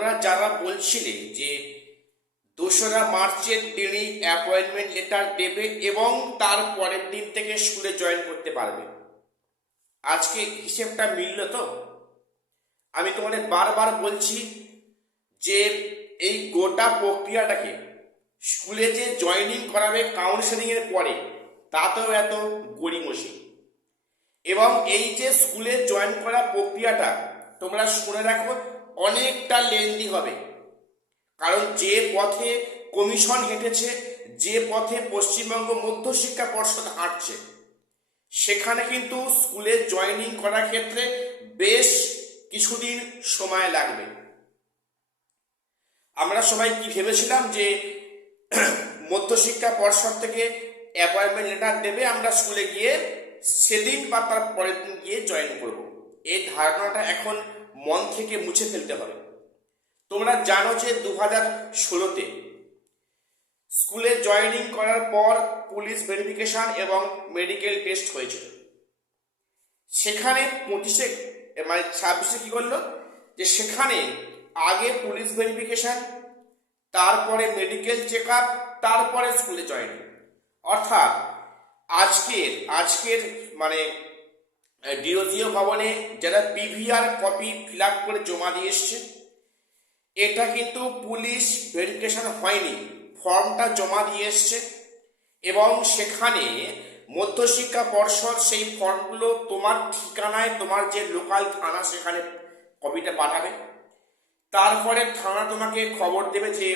তোমরা যারা বলছিলে যে 2রা মার্চের দিনই অ্যাপয়েন্টমেন্ট লেটার দেবে এবং তার পরের দিন থেকে স্কুলে জয়েন করতে পারবে, আজকে হিসেবটা মিলল তো? আমি তোমাদের বারবার বলছি যে এই গোটা প্রক্রিয়াটাকে স্কুলে যে জয়েনিং করাবে কাউন্সেলিংয়ের পরে তাতেও এত গড়িমসি, এবং এই যে স্কুলে জয়েন করা প্রক্রিয়াটা তোমরা শুনে রাখো অনেকটা লেন্দি হবে। কারণ যে পথে কমিশন হেঁটেছে, যে পথে পশ্চিমবঙ্গ মধ্যশিক্ষা পর্ষদ হাঁটছে, সেখানে কিন্তু স্কুলে জয়েনিং করার ক্ষেত্রে বেশ কিছুদিন সময় লাগবে। আমরা সবাই কি ভেবেছিলাম যে মধ্যশিক্ষা পর্ষদ থেকে অ্যাপয়েন্টমেন্ট লেটার দেবে, আমরা স্কুলে গিয়ে সেদিন বা তার পরের দিন গিয়ে জয়েন করব। এই ধারণাটা এখন মন থেকে মুছে ফেলতে হবে। তোমরা জানো যে 2016-তে স্কুলে জয়েনিং করার পর পুলিশ ভেরিফিকেশন এবং মেডিকেল টেস্ট হয়েছিল। সেখানে 26-এ কি করলো যে সেখানে আগে পুলিশ ভেরিফিকেশন, তারপরে মেডিকেল চেক আপ, তারপরে স্কুলে জয়েনিং। অর্থাৎ আজকের মানে ডিওজিও ভবনে যারা পিভিআর কপি ফিল আপ করে জমা দিয়ে এসছে, এটা কিন্তু পুলিশ ভেরিফিকেশন হয়নি, ফর্মটা জমা দিয়ে এসছে এবং সেখানে মধ্যশিক্ষা পর্ষদ সেই ফর্মগুলো তোমার ঠিকানায়, তোমার যে লোকাল থানা সেখানে কপিটা পাঠাবে। তারপরে থানা তোমাকে খবর দেবে যে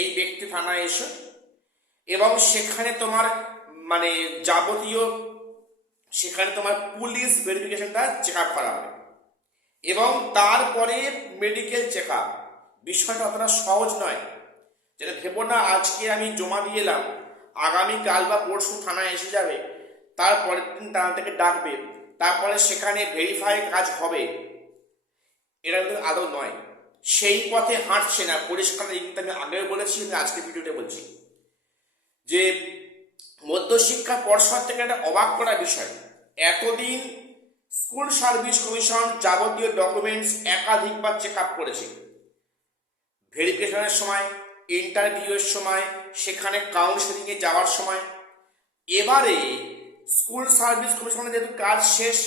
এই ব্যক্তি থানায় এসো, এবং সেখানে তোমার মানে যাবতীয় সেখানে তোমার পুলিশ ভেরিফিকেশনটা চেক আপ করা হবে এবং তারপরে মেডিকেল চেক আপ। বিষয়টা অতটা সহজ নয়। যেটা ভেবো না আজকে আমি জমা দিয়ে এলাম, আগামীকাল বা পরশু থানায় এসে যাবে, তারপরের দিন থানা থেকে ডাকবে, তারপরে সেখানে ভেরিফাই কাজ হবে, এটা কিন্তু আদৌ নয়। সেই পথে হাঁটছে না পরিষ্কার। কিন্তু আমি আগেও বলেছি, আজকে ভিডিওতে বলছি যে মধ্যশিক্ষা পর্ষদ থেকে একটা অবাক করা বিষয়, এতদিন স্কুল সার্ভিস কমিশন যাবতীয় ডকুমেন্টস একাধিকবার চেক আপ করেছে, ভেরিফিকেশনের সময়, ইন্টারভিউয়ের সময়, সেখানে কাউন্সেলিংয়ে যাওয়ার সময়। এবারে স্কুল সার্ভিস কমিশনের যেহেতু কাজ শেষ,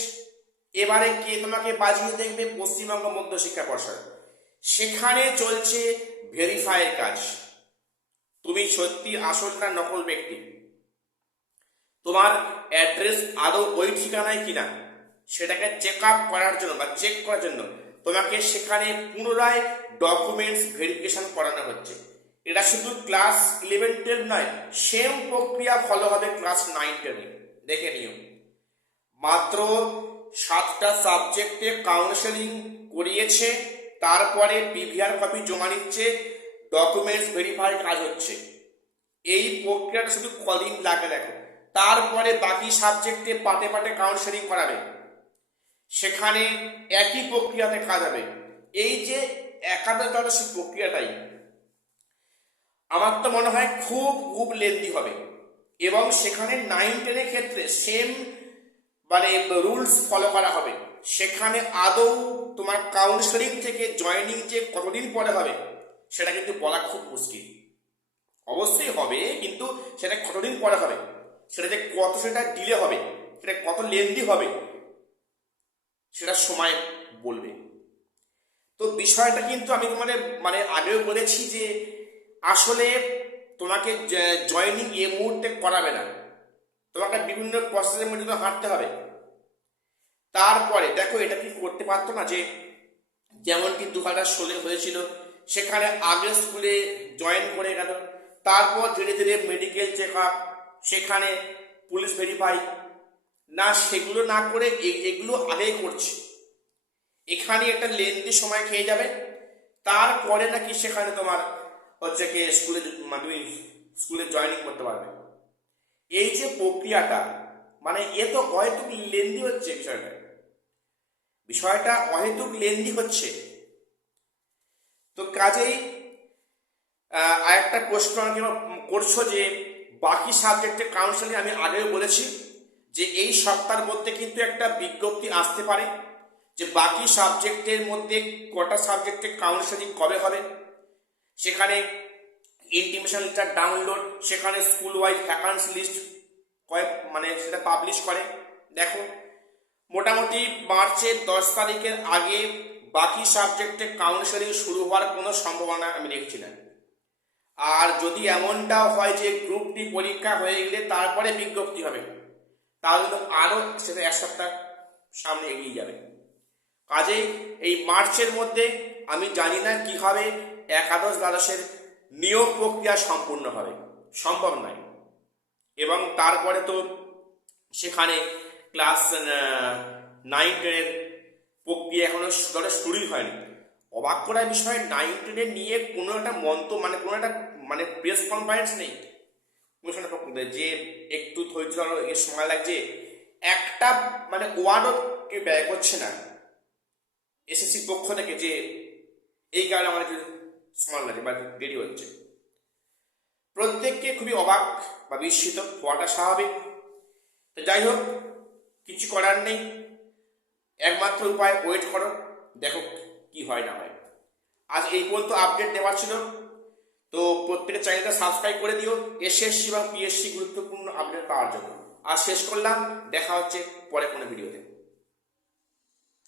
এবারে কে তোমাকে বাজিয়ে দেখবে? পশ্চিমবঙ্গ মধ্যশিক্ষা পর্ষদ। সেখানে চলছে ভেরিফাইয়ের কাজ, তুমি সত্যি আসল না নকল ব্যক্তি, তোমার অ্যাড্রেস আদৌ ওই ঠিকানায় কিনা সেটাকে চেক আপ করার জন্য বা চেক করার জন্য তোমাকে সেখানে পুনরায় ডকুমেন্টস ভেরিফিকেশন করানো হচ্ছে। এটা শুধু ক্লাস 11-12 নয়, সেম প্রক্রিয়া ফলো হবে ক্লাস 9-10-এ। দেখে নিও, মাত্র 7টা সাবজেক্টে কাউন্সেলিং করিয়েছে, তারপরে পিভিআর কপি জমা নিচ্ছে, ডকুমেন্টস ভেরিফাই কাজ হচ্ছে। এই প্রক্রিয়াটা শুধু কদিন লাগে দেখো। তারপরে বাকি সাবজেক্টে পাটে পাটে কাউন্সেলিং করাবে, সেখানে একই প্রক্রিয়াতে কাজ হবে। এই যে একাদশ দ্বাদশের প্রক্রিয়াটাই আমার তো মনে হয় খুব লেন্দি হবে, এবং সেখানে 9-10-এর ক্ষেত্রে সেম মানে রুলস ফলো করা হবে। সেখানে আদৌ তোমার কাউন্সেলিং থেকে জয়েনিং যে কতদিন পরে হবে সেটা কিন্তু বলা খুব মুশকিল। অবশ্যই হবে, কিন্তু সেটা কতদিন পরে হবে, সেটা যে সেটা ডিলে হবে, সেটা কত লেন্দি হবে, সেটা সময় বলবে। তো বিষয়টা কিন্তু আমি তোমাদের মানে আগেও বলেছি যে আসলে তোমাকে জয়েনিং এই মুহূর্তে করাবে না, তোমাকে বিভিন্ন প্রসেসের মধ্যে তো হাঁটতে হবে। তারপরে দেখো, এটা কি করতে পারতো না যে যেমন কি 2016 হয়েছিল, সেখানে আগে স্কুলে জয়েন করে গেল, তারপর ধীরে ধীরে মেডিকেল চেক আপ, সেখানে পুলিশ ভেরিফাই, না সেগুলো না করে এগুলো আগেই করছে। এখানে একটা লেন্দি সময় খেয়ে যাবে, তারপরে নাকি সেখানে তোমার হচ্ছে কি স্কুলে তুমি স্কুলে জয়েনিং করতে পারবে। এই যে প্রক্রিয়াটা, মানে এ তো অহেতুক লেন্দি হচ্ছে, বিষয়টা অহেতুক লেন্দি হচ্ছে। তো কাজেই আরেকটা প্রশ্ন আমাকে করছো যে বাকি সাবজেক্টের কাউন্সেলিং, আমি আগেও বলেছি যে এই সপ্তাহের মধ্যে কিন্তু একটা বিজ্ঞপ্তি আসতে পারে। যে বাকি সাবজেক্টের মধ্যে কটা সাবজেক্টে কাউন্সেলিং কবে হবে, সেখানে ইন্টিমেশন লেটার ডাউনলোড, সেখানে স্কুল ওয়াইজ ভ্যাকান্সি লিস্ট কয়েক মানে সেটা পাবলিশ করে। দেখো মোটামুটি মার্চের 10 তারিখের আগে বাকি সাবজেক্টে কাউন্সেলিং শুরু হওয়ার কোনো সম্ভাবনা আমি দেখছি না। আর যদি এমনটাও হয় যে গ্রুপ ডি পরীক্ষা হয়ে গেলে তারপরে বিজ্ঞপ্তি হবে, তাহলে তো আরও সেটা এক সপ্তাহ সামনে এগিয়ে যাবে। কাজেই এই মার্চের মধ্যে আমি জানি না কীভাবে একাদশ দ্বাদশের নিয়োগ প্রক্রিয়া সম্পূর্ণ হবে, সম্ভব নয়। এবং তারপরে তো সেখানে ক্লাস 9-10 প্রক্রিয়া এখনো শুরুই হয়নি। অবাক করার বিষয় 9-10 নিয়ে কোনো একটা কোনো একটা প্রেস কনফারেন্স নেই যে একটু ধৈর্য এর সময় লাগছে, একটা ওয়ার্ডও কেউ ব্যয় করছে না এসএসসির পক্ষ থেকে যে এই কারণে আমাদের সময় লাগে বা দেরি হচ্ছে। প্রত্যেককে খুবই অবাক বা বিস্মিত হওয়াটা স্বাভাবিক। তো যাই হোক, কিছু করার নেই, একমাত্র উপায় ওয়েট করো, দেখো কি হয় না হয়। আজ এই পর্যন্ত আপডেট দেওয়ার ছিল। তো প্রত্যেকের চ্যানেলটা সাবস্ক্রাইব করে দিও এসএসসি এবং পিএসসি গুরুত্বপূর্ণ আপডেট পাওয়ার জন্য। আর শেষ করলাম, দেখা হচ্ছে পরে কোনো ভিডিওতে।